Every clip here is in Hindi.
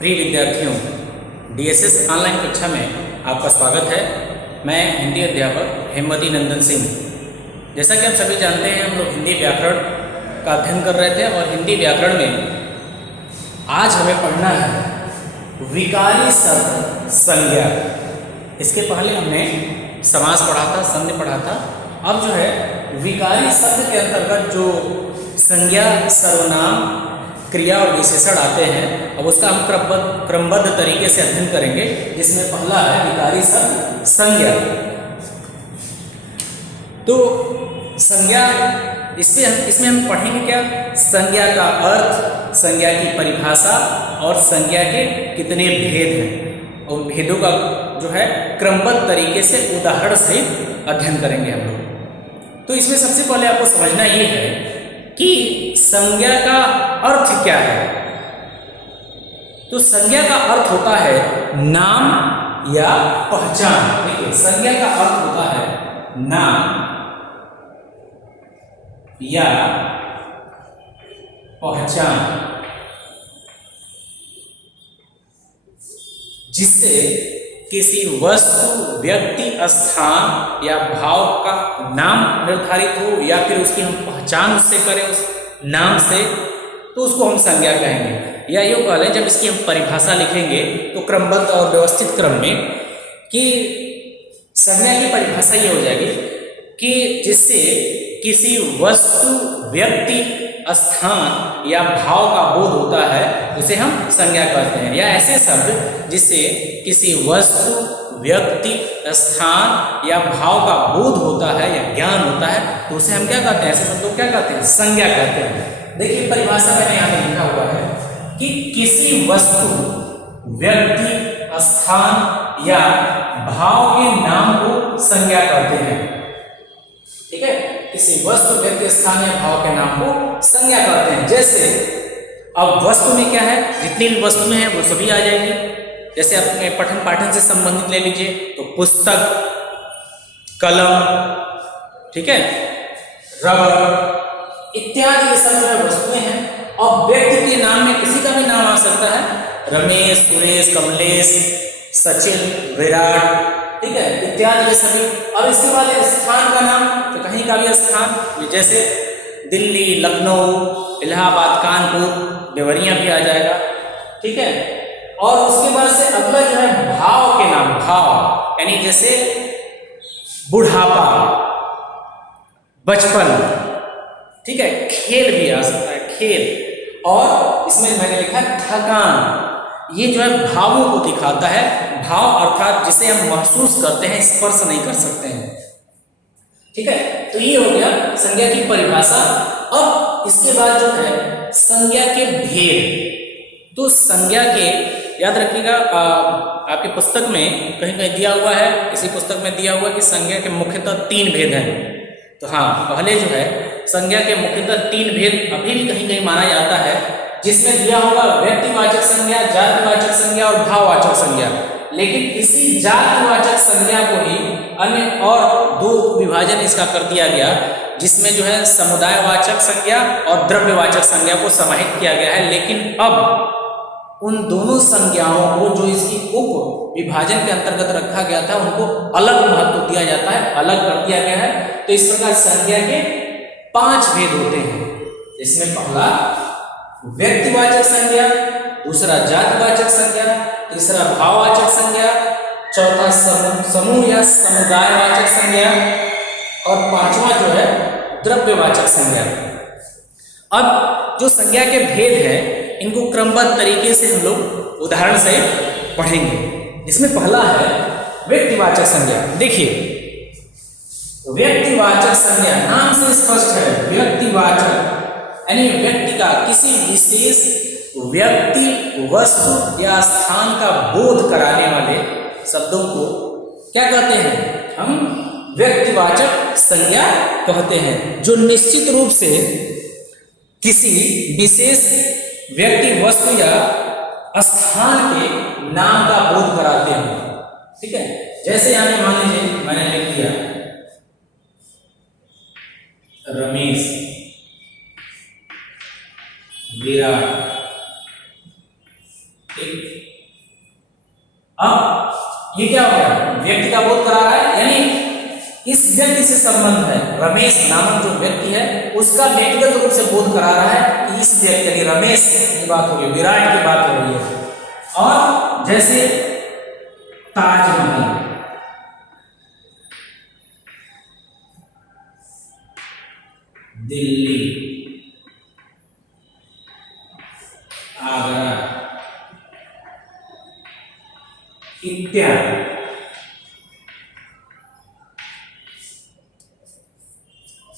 प्रिय विद्यार्थियों, डीएसएस ऑनलाइन कक्षा में आपका स्वागत है। मैं हिंदी अध्यापक हेमवती नंदन सिंह। जैसा कि हम सभी जानते हैं, हम लोग हिंदी व्याकरण का अध्ययन कर रहे थे और हिंदी व्याकरण में आज हमें पढ़ना है विकारी शब्द संज्ञा। इसके पहले हमने समास पढ़ा था, संधि पढ़ा था। अब जो है विकारी शब्द के अंतर्गत जो संज्ञा, सर्वनाम, क्रिया और विशेषण आते हैं, अब उसका हम क्रमबद्ध तरीके से अध्ययन करेंगे, जिसमें पहला है विकारी शब्द संज्ञा। तो संज्ञा, इसमें हम पढ़ेंगे क्या? संज्ञा का अर्थ, संज्ञा की परिभाषा और संज्ञा के कितने भेद हैं, और भेदों का जो है क्रमबद्ध तरीके से उदाहरण सहित अध्ययन करेंगे हम लोग। तो इसमें सबसे पहले आपको समझना ये है कि संज्ञा का अर्थ क्या है। तो संज्ञा का अर्थ होता है नाम या पहचान। देखिए, संज्ञा का अर्थ होता है नाम या पहचान, जिससे किसी वस्तु, व्यक्ति, स्थान या भाव का नाम निर्धारित हो या फिर उसकी हम पहचान उससे करें, उस नाम से, तो उसको हम संज्ञा कहेंगे। या यूँ कह लें, जब इसकी हम परिभाषा लिखेंगे तो क्रमबद्ध और व्यवस्थित क्रम में, कि संज्ञा की परिभाषा ये हो जाएगी कि जिससे किसी वस्तु, व्यक्ति, स्थान या भाव का बोध होता है, उसे हम संज्ञा कहते हैं। या ऐसे शब्द जिससे किसी वस्तु, व्यक्ति, स्थान या भाव का बोध होता है या ज्ञान होता है, तो उसे हम क्या कहते हैं? ऐसे शब्दों को क्या कहते हैं? संज्ञा कहते हैं। देखिए, परिभाषा मैंने यहाँ पे लिखा हुआ है कि किसी वस्तु, व्यक्ति, स्थान या भाव के नाम को संज्ञा कहते हैं। ठीक है, किसी वस्तु, व्यक्ति, स्थान या भाव के नाम को संज्ञा कहते हैं। जैसे अब वस्तु में क्या है, जितनी भी वस्तुएं हैं वो सभी आ जाएंगी। जैसे अपने पठन पाठन से संबंधित ले लीजिए तो पुस्तक, कलम, ठीक है, रबर इत्यादि, ये सब जो वस्तुएं हैं। और व्यक्ति के नाम में किसी का भी नाम आ सकता है, रमेश, सुरेश, कमलेश, सचिन, विराट, ठीक है, इत्यादि ये सभी। अब इसके बाद स्थान का नाम, तो कहीं का भी स्थान, जैसे दिल्ली, लखनऊ, इलाहाबाद, कानपुर, देवरिया भी आ जाएगा। ठीक है, और उसके बाद से अगला जो है भाव के नाम, भाव यानी जैसे बुढ़ापा, बचपन, ठीक है, खेल भी आ सकता है, खेल। और इसमें मैंने लिखा थकान, ये जो है भावों को दिखाता है। भाव अर्थात जिसे हम महसूस करते हैं, स्पर्श नहीं कर सकते हैं। ठीक है, तो ये हो गया संज्ञा की परिभाषा। अब इसके बाद जो है संज्ञा के भेद। तो संज्ञा के, याद रखिएगा, आपकी पुस्तक में कहीं कहीं दिया हुआ है, किसी पुस्तक में दिया हुआ कि संज्ञा के मुख्यतः 3 भेद हैं। तो हाँ, पहले जो है संज्ञा के मुख्यतः 3 भेद अभी भी कहीं कहीं माना जाता है, जिसमें दिया होगा व्यक्तिवाचक संज्ञा, जातिवाचक संज्ञा और भाववाचक संज्ञा। लेकिन इसी जातिवाचक संज्ञा को ही अन्य और 2 विभाजन इसका कर दिया गया, जिसमें जो है समुदायवाचक संज्ञा और द्रव्यवाचक संज्ञा को समाहित किया गया है। लेकिन अब उन दोनों संज्ञाओं को जो इसकी उप विभाजन के अंतर्गत रखा गया था, उनको अलग महत्व दिया जाता है, अलग कर दिया गया है। तो इस प्रकार संज्ञा के 5 भेद होते हैं। इसमें पहला व्यक्तिवाचक संज्ञा, दूसरा जातिवाचक संज्ञा, तीसरा भाववाचक संज्ञा, चौथा समूह या समुदायवाचक संज्ञा, और 5वां जो है द्रव्यवाचक संज्ञा। अब जो संज्ञा के भेद हैं, इनको क्रमबद्ध तरीके से हम लोग उदाहरण से पढ़ेंगे। इसमें पहला है व्यक्तिवाचक संज्ञा। देखिए, व्यक्तिवाचक संज्ञा नाम से स्पष्ट है, व्यक्तिवाचक यानी व्यक्ति का, किसी विशेष व्यक्ति, वस्तु या स्थान का बोध कराने वाले शब्दों को क्या कहते हैं? हम व्यक्तिवाचक संज्ञा कहते हैं, जो निश्चित रूप से किसी विशेष व्यक्ति, वस्तु या स्थान के नाम का बोध कराते हैं। ठीक है, जैसे यहां पे मान लीजिए मैंने लिख दिया रमेश, विराट, ठीक। अब ये क्या हो गया, व्यक्ति का बोध करा रहा है, यानी इस व्यक्ति से संबंध है, रमेश नामक जो व्यक्ति है उसका व्यक्तिगत रूप से बोध करा रहा है कि इस व्यक्ति यानी रमेश की बात हो रही है, विराट की बात हो रही है। और जैसे ताजमहल, दिल्ली, आगरा इत्यादि,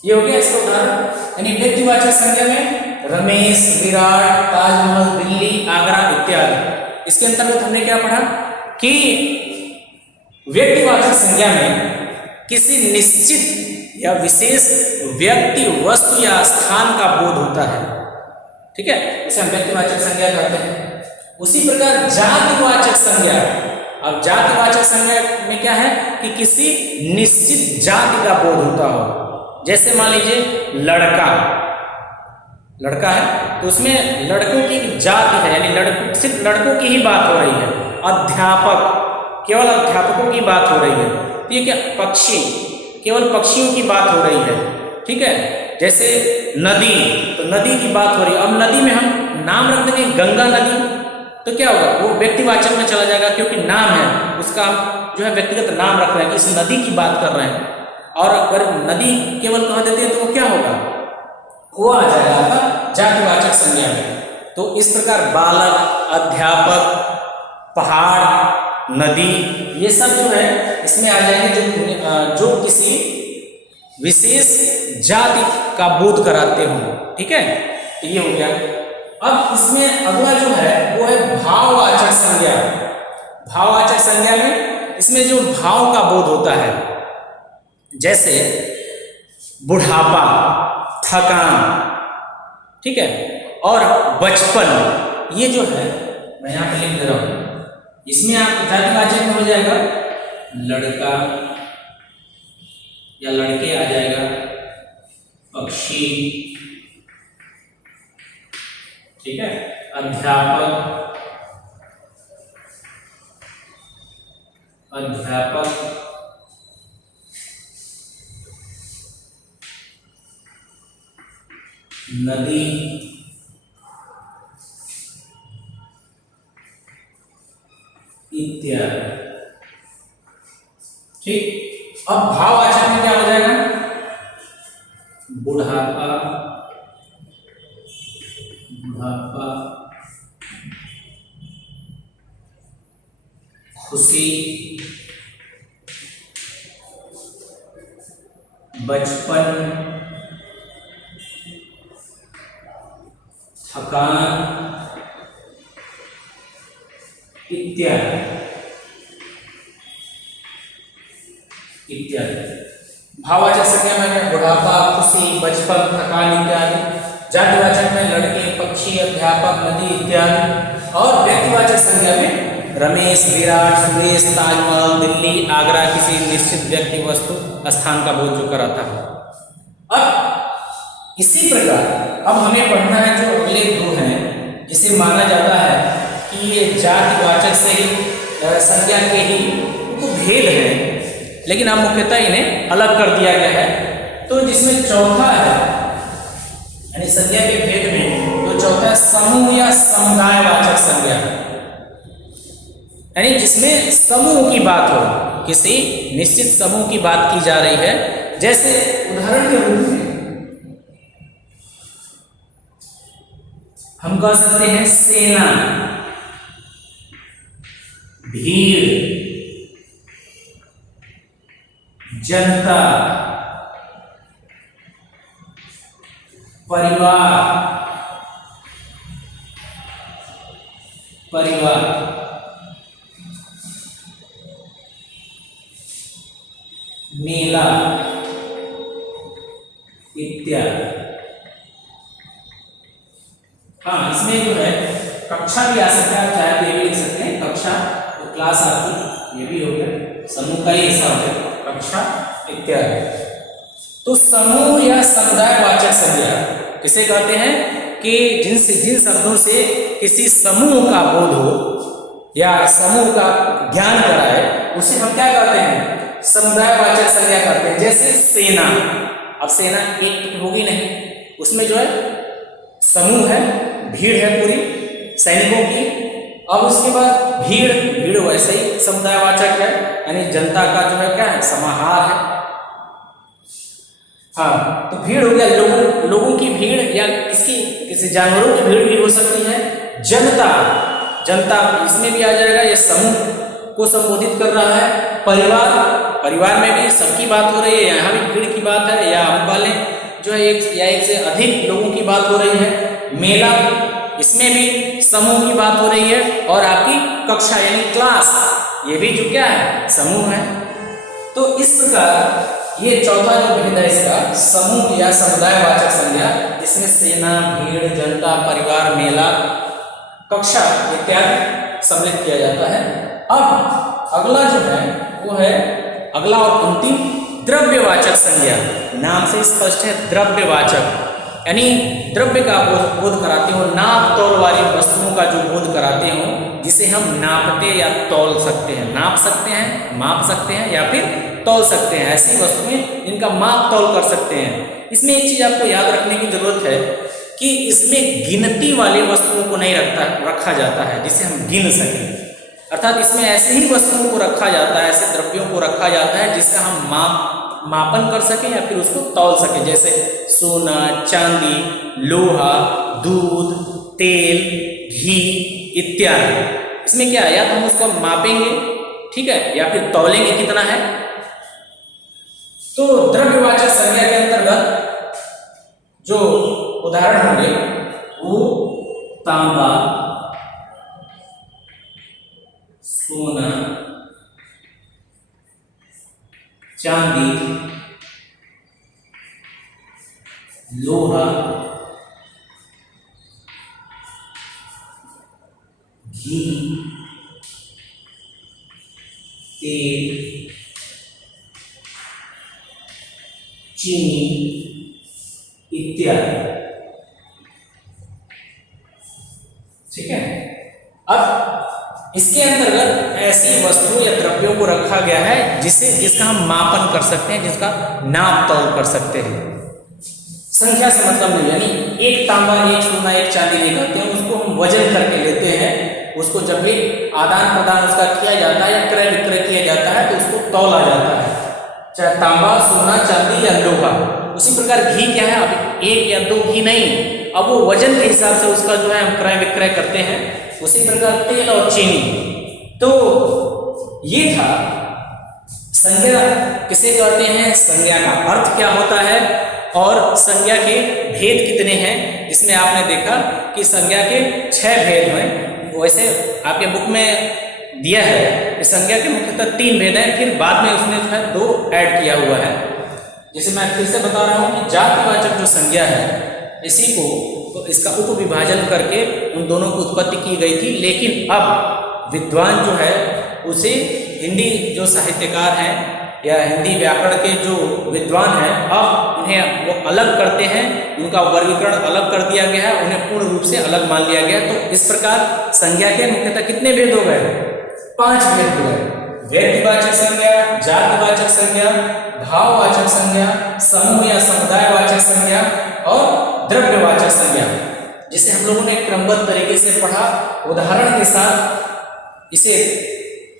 ये हो गया इसका उदाहरण। यानी व्यक्तिवाचक संज्ञा में रमेश, विराट, ताजमहल, दिल्ली, आगरा इत्यादि। इसके अंतर्गत हमने क्या पढ़ा कि व्यक्तिवाचक संज्ञा में किसी निश्चित या विशेष व्यक्ति, वस्तु या स्थान का बोध होता है, ठीक है, इसे हम व्यक्तिवाचक संज्ञा कहते हैं। उसी प्रकार जातिवाचक संज्ञा, अब जातिवाचक संज्ञा में क्या है कि किसी निश्चित जाति का बोध होता हो। जैसे मान लीजिए लड़का है तो उसमें लड़कों की जाति है, यानी लड़कों, सिर्फ लड़कों की ही बात हो रही है। अध्यापक, केवल अध्यापकों की बात हो रही है। तो ये क्या, पक्षी, केवल पक्षियों की बात हो रही है, ठीक है। जैसे नदी, तो नदी की बात हो रही है। अब नदी में हम नाम रख देंगे गंगा नदी, तो क्या होगा, वो व्यक्तिवाचक में चला जाएगा, क्योंकि नाम है उसका, हम जो है व्यक्तिगत नाम रख रहे हैं, इस नदी की बात कर रहे हैं। और अगर नदी केवल कह देते हैं तो वो क्या होगा, वो आ जाएगा आपका जातिवाचक संज्ञा में। तो इस प्रकार बालक, अध्यापक, पहाड़, नदी, ये सब जो है इसमें आ जाएंगे जो किसी विशेष जाति का बोध कराते हो, ठीक है। तो ये हो गया। अब इसमें अगला जो है वो है भाववाचक संज्ञा। भाववाचक संज्ञा में इसमें जो भाव का बोध होता है, जैसे बुढ़ापा, थकान, ठीक है, और बचपन, ये जो है मैं यहां पे लिख दे रहा हूं, इसमें आप जातिवाचक में हो जाएगा लड़का या लड़के आ जाएगा, पक्षी, ठीक है, अध्यापक, नदी, इत्यादि, ठीक। अब भाववाचक में क्या हो जाएगा, बुढ़ापा, खुशी, बचपन, थकान इत्यादि। भाववाचक संज्ञा में बुढ़ापा, खुशी, बचपन, थकान इत्यादि। जातिवाचक में लड़के, पक्षी, अध्यापक, नदी इत्यादि। और व्यक्तिवाचक संज्ञा में रमेश, विराट, सुरेश, ताजमहल, दिल्ली, आगरा, किसी निश्चित व्यक्ति, वस्तु, स्थान का बोध जो कराता है। अब इसी प्रकार अब हमें पढ़ना है जो अगले दो हैं, जिसे माना जाता है कि ये जातिवाचक से ही संज्ञा के ही तो भेद है, लेकिन अब मुख्यतः इन्हें अलग कर दिया गया है। तो जिसमें चौथा है, यानी संज्ञा के भेद में तो चौथा है समूह या समुदायवाचक संज्ञा, यानी जिसमें समूह की बात हो, किसी निश्चित समूह की बात की जा रही है। जैसे उदाहरण के रूप में हम कह सकते हैं सेना, भीड़, जनता, परिवार, मेला इत्यादि। हाँ, इसमें जो है कक्षा भी आ सकता है, चाहे तो ये भी लिख सकते हैं कक्षा, तो क्लास आपकी, ये भी हो गया समूह का ही हिस्सा हो गया, कक्षा इत्यादि। तो समूह या समुदायवाचक संज्ञा किसे कहते हैं, कि जिन शब्दों से किसी समूह का बोध हो या समूह का ज्ञान कराए उसे हम क्या कहते हैं, समुदायवाचक संज्ञा कहते हैं। जैसे सेना, अब सेना एक होगी नहीं, उसमें जो है समूह है, भीड़ है पूरी सैनिकों की। अब उसके बाद भीड़ वैसे ही समुदायवाचक है, यानी जनता का जो है क्या है, समाहार है। हाँ, तो भीड़ हो गया लोगों की भीड़, या किसी जानवरों की भीड़ भी हो सकती है। जनता इसमें भी आ जाएगा, ये समूह को संबोधित कर रहा है। परिवार में भी सबकी बात हो रही है, यहाँ भी भीड़ की बात है, या हम वाले जो है एक से अधिक लोगों की बात हो रही है। मेला, इसमें भी समूह की बात हो रही है। और आपकी कक्षा यानी क्लास, ये भी जो क्या है, समूह है। तो इस प्रकार ये चौथा जो भेद है इसका, समूह या समुदायवाचक संज्ञा, इसमें सेना, भीड़, जनता, परिवार, मेला, कक्षा इत्यादि सम्मिलित किया जाता है। अब अगला जो है वो है अगला और अंतिम द्रव्यवाचक संज्ञा। नाम से स्पष्ट है, द्रव्यवाचक यानी द्रव्य का बोध कराते हो, नाप तौल वाली वस्तुओं का जो बोध कराते हो, जिसे हम नापते या तौल सकते हैं, नाप सकते हैं, माप सकते हैं या फिर तौल सकते हैं। ऐसी वस्तुएं जिनका माप तौल कर सकते हैं। इसमें एक चीज आपको याद रखने की जरूरत है कि इसमें गिनती वाली वस्तुओं को नहीं रखा जाता है जिसे हम गिन सकें। अर्थात इसमें ऐसे ही वस्तुओं को रखा जाता है, ऐसे द्रव्यों को रखा जाता है जिसका हम मापन कर सकें या फिर उसको तौल सकें। जैसे सोना, चांदी, लोहा, दूध, तेल, घी इत्यादि। इसमें क्या है, या तो हम उसको मापेंगे, ठीक है, या फिर तौलेंगे कितना है। तो द्रव्यवाचक संज्ञा के अंतर्गत जो उदाहरण होंगे वो तांबा, सोना, चांदी, लोहा, घी, तेल, चीनी इत्यादि। ठीक है, अब इसके अंतर्गत ऐसी वस्तु या द्रव्यों को रखा गया है जिसका हम मापन कर सकते हैं, जिसका नाप तौल कर सकते हैं। संख्या से मतलब नहीं, यानी एक तांबा, एक सोना, एक चांदी नहीं करते हैं, उसको हम वजन करके लेते हैं। उसको जब भी आदान प्रदान उसका किया जाता है या क्रय विक्रय किया जाता है तो उसको तौला जाता है, चाहे तांबा, सोना, चांदी या लोहा। उसी प्रकार घी क्या है, अब एक या दो घी नहीं, अब वो वजन के हिसाब से उसका जो है हम क्रय विक्रय करते हैं। उसी प्रकार तेल और चीनी। तो ये था संज्ञा किसे कहते हैं, संज्ञा का अर्थ क्या होता है और संज्ञा के भेद कितने हैं, जिसमें आपने देखा कि संज्ञा के 6 भेद हैं। वैसे आपके बुक में दिया है कि संज्ञा के मुख्यतः 3 भेद हैं, फिर बाद में उसने जो है 2 ऐड किया हुआ है। जैसे मैं फिर से बता रहा हूँ कि जातिवाचक जो संज्ञा है, इसी को तो इसका उपविभाजन करके उन दोनों की उत्पत्ति की गई थी। लेकिन अब विद्वान जो है उसे हिंदी जो साहित्यकार हैं या हिंदी व्याकरण के जो विद्वान हैं, अब उन्हें वो अलग करते हैं, उनका वर्गीकरण अलग कर दिया गया है, उन्हें पूर्ण रूप से अलग मान लिया गया। तो इस प्रकार संज्ञा के मुख्यतः कितने भेद हो गए, 5 भेद हो गए। व्यक्तिवाचक संज्ञा, जातिवाचक संज्ञा, भाववाचक संज्ञा, समूह या समुदायवाचक संज्ञा और द्रव्यवाचक संज्ञा, जिसे हम लोगों ने क्रमबद्ध तरीके से पढ़ा, उदाहरण के साथ इसे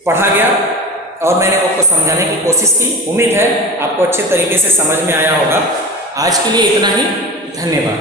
पढ़ा गया और मैंने आपको समझाने की कोशिश की। उम्मीद है आपको अच्छे तरीके से समझ में आया होगा। आज के लिए इतना ही, धन्यवाद।